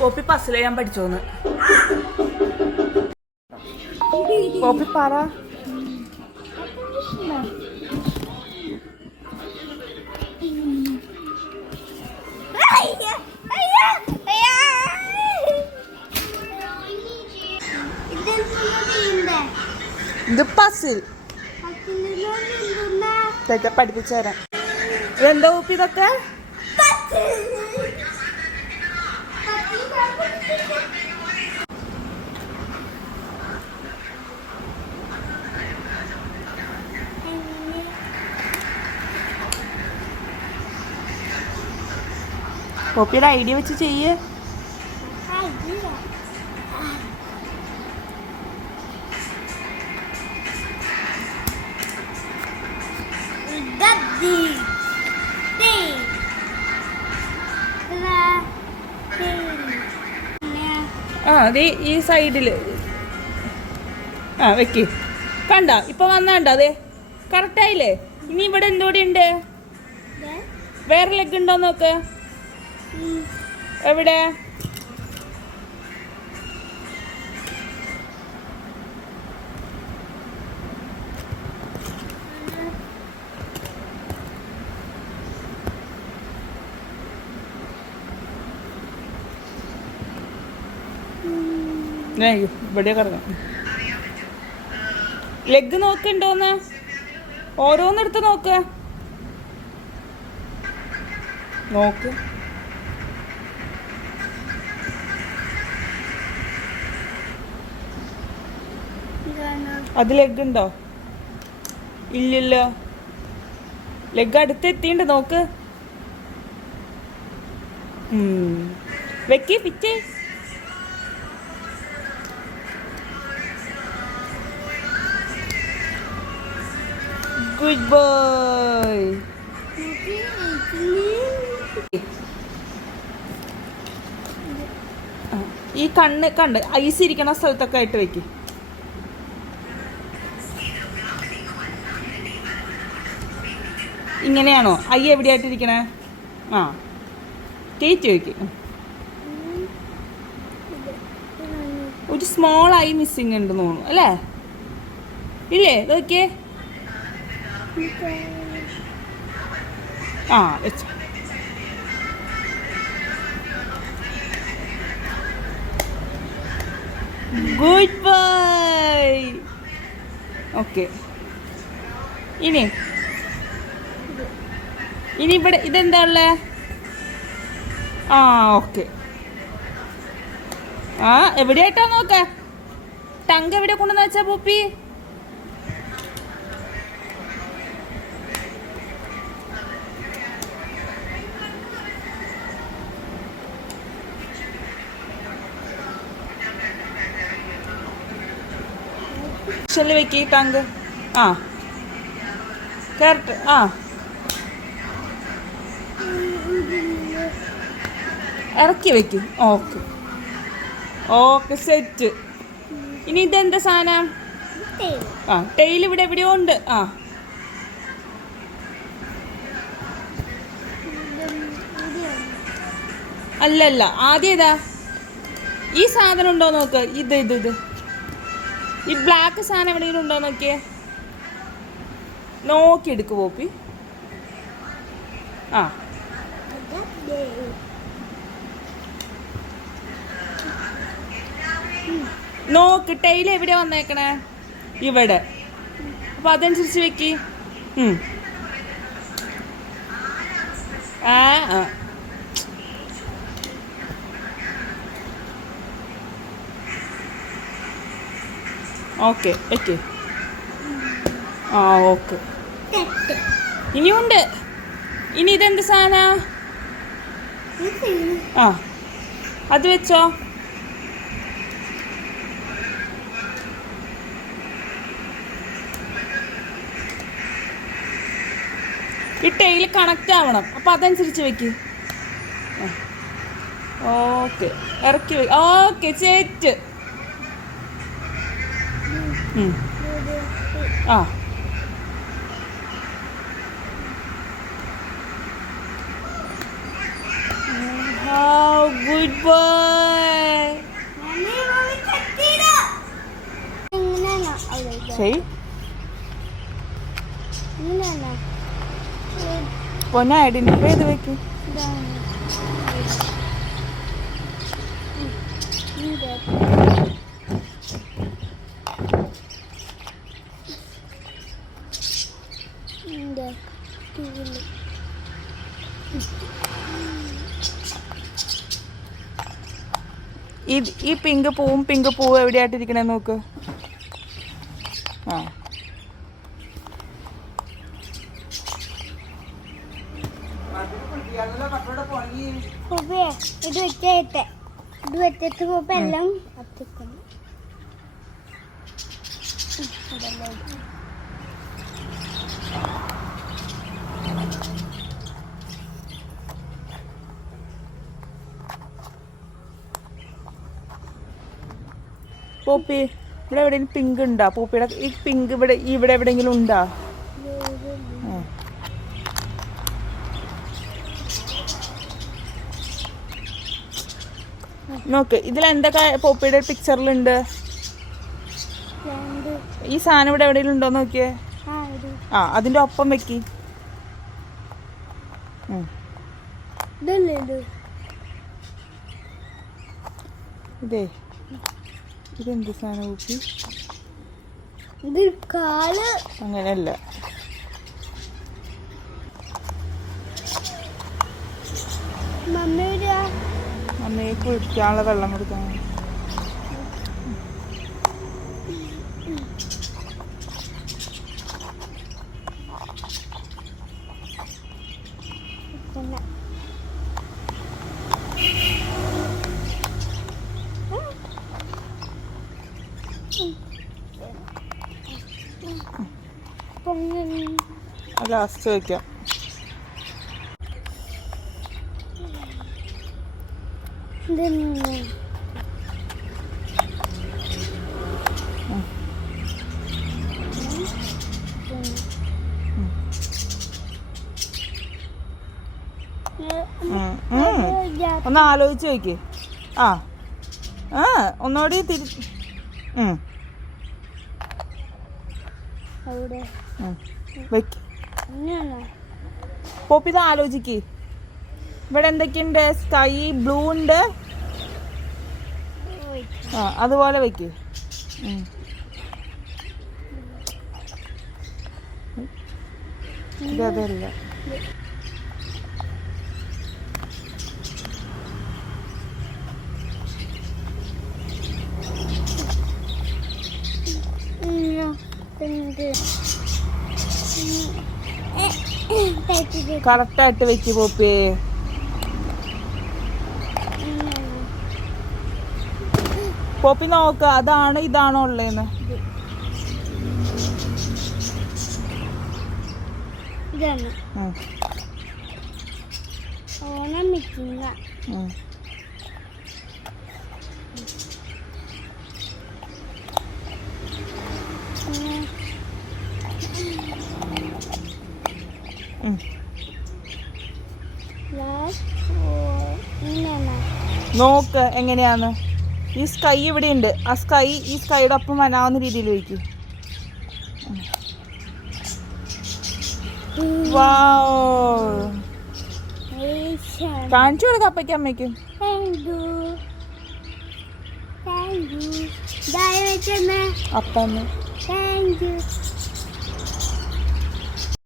Poppy puzzle ചെയ്യാൻ പഠിച്ചോന്ന്. Poppy പറ. ഇത് പസിൽ പഠിപ്പിച്ചു തരാം. ഇതെന്താ പോപ്പി ഇതൊക്കെ? പോപ്പിയുടെ ഐഡിയ വെച്ച് ചെയ്യ്. അതെ ഈ സൈഡില് വെക്ക്. കണ്ട ഇപ്പൊ വന്നാണ്ട അതെ കറക്റ്റ് ആയില്ലേ. ഇനി ഇവിടെ എന്തോടെ ഉണ്ട്? വേറെ ലെഗ് ഉണ്ടോ നോക്ക്. എവിടെ? ഇവിടെ കിടക്കാം. ലെഗ് നോക്കുണ്ടോന്ന് ഓരോന്നെടുത്ത് നോക്ക്. അത് ലെഗ് ഉണ്ടോ? ഇല്ലല്ലോ. ലെഗ് അടുത്തെത്തിണ്ട് നോക്ക്. വെക്കി പിച്ചേ. Good boy. ഈ കണ്ട് ഐസ് ഇരിക്കണ സ്ഥലത്തൊക്കെ ആയിട്ട് വെക്ക്. ഇങ്ങനെയാണോ ഐ എവിടെയായിട്ടിരിക്കണേ? കേറ്റി വയ്ക്ക്. ഒരു സ്മോൾ ഐ മിസ്സിങ് ഉണ്ട് തോന്നുന്നു അല്ലേ? ഇല്ലേ നോക്കിയേ. വെച്ചു. Good boy. ഓക്കെ. ഇനി ഇവിടെ ഇതെന്താ ഉള്ളേ? ഓക്കെ. എവിടെയായിട്ടാ നോക്ക. ടങ്ക് എവിടെ കൊണ്ടുവന്ന് വെച്ചാ പൂപ്പി? വെക്ക് ടങ്ക്. കറക്റ്റ്. ഇറക്കി വെക്ക്. Okay set. ഇനി ഇതെന്താ സാധനം? ടെയിൽ ഇവിടെ എവിടെയോ ഉണ്ട്. അല്ലല്ല ആദ്യം ഇതാ ഈ സാധനം ഉണ്ടോ നോക്ക്. ഇത് ഈ ബ്ലാക്ക് സാധനം എവിടെയെങ്കിലും ഉണ്ടോ നോക്കിയേ. നോക്കിയെടുക്ക് പോപ്പി. നോക്ക് ടെയിൽ എവിടെയാ വന്നേക്കണേ? ഇവിടെ. അപ്പൊ അതനുസരിച്ച് വെക്ക്. ഓക്കെ വെക്ക്. ഓക്കെ. ഇനിയുണ്ട്. ഇനി ഇതെന്ത് സാധന? അത് വെച്ചോ. ഈ ടെയിൽ കണക്റ്റ് ആവണം. അപ്പൊ അതനുസരിച്ച് വെക്ക്. ഓക്കെ ഇറക്കി വെക്ക്. Okay set. Good boy. ചെയ്. പൊന്നെ ഐഡന്റിഫൈ ചെയ്ത് വെക്ക്. ഈ പിങ്ക് പൂവും എവിടെയായിട്ടിരിക്കണേ നോക്ക്. ആ ഇത് വെച്ചിട്ട് പോപ്പ എല്ലാം കത്തിക്കണം. പോപ്പി ഇവിടെ എവിടെയെങ്കിലും പിങ്ക് ഉണ്ടാ? പോപ്പിയുടെ ഈ പിങ്ക് ഇവിടെ എവിടെയെങ്കിലും ഉണ്ടാ? നോക്ക്, ഇതിലെന്തൊക്കെ പോപ്പിയുടെ പിക്ചറിലുണ്ട്? ഈ സാധനം ഇവിടെ എവിടെയെങ്കിലും ഉണ്ടോ നോക്കിയേ. ആ അതിന്റെ ഒപ്പം വെക്കി. ഇതേ ഇതെന്ത് സാധനം പോപ്പി? അങ്ങനെയല്ല, അമ്മയെ കുളിക്കാനുള്ള വെള്ളം കൊടുക്കാൻ. ലാസ്റ്റ് വയ്ക്കാം. ഒന്ന് ആലോചിച്ച് നോക്കി. ആ ആ ഒന്നുകൂടി വെക്ക്. പോപ്പി ഇത് ആലോചിക്ക്. ഇവിടെ എന്തൊക്കെയുണ്ട്? സ്കൈ ബ്ലൂ ഉണ്ട്. ആ അതുപോലെ വെക്ക്. അതല്ല, കറക്റ്റായിട്ട് വെക്ക് പോപ്പി. പോപ്പി നോക്ക, അതാണ് ഇതാണോ ഉള്ളതെന്ന്. നോക്ക് എങ്ങനെയാന്ന്. ഈ സ്കൈ ഇവിടെ ഉണ്ട്. ആ സ്കൈ ഈ സ്കൈയുടെ ഒപ്പം വനാവുന്ന രീതിയിൽ വയ്ക്കും. കാണിച്ചു കൊടുക്ക അപ്പയ്ക്ക് അമ്മയ്ക്കും. അപ്പ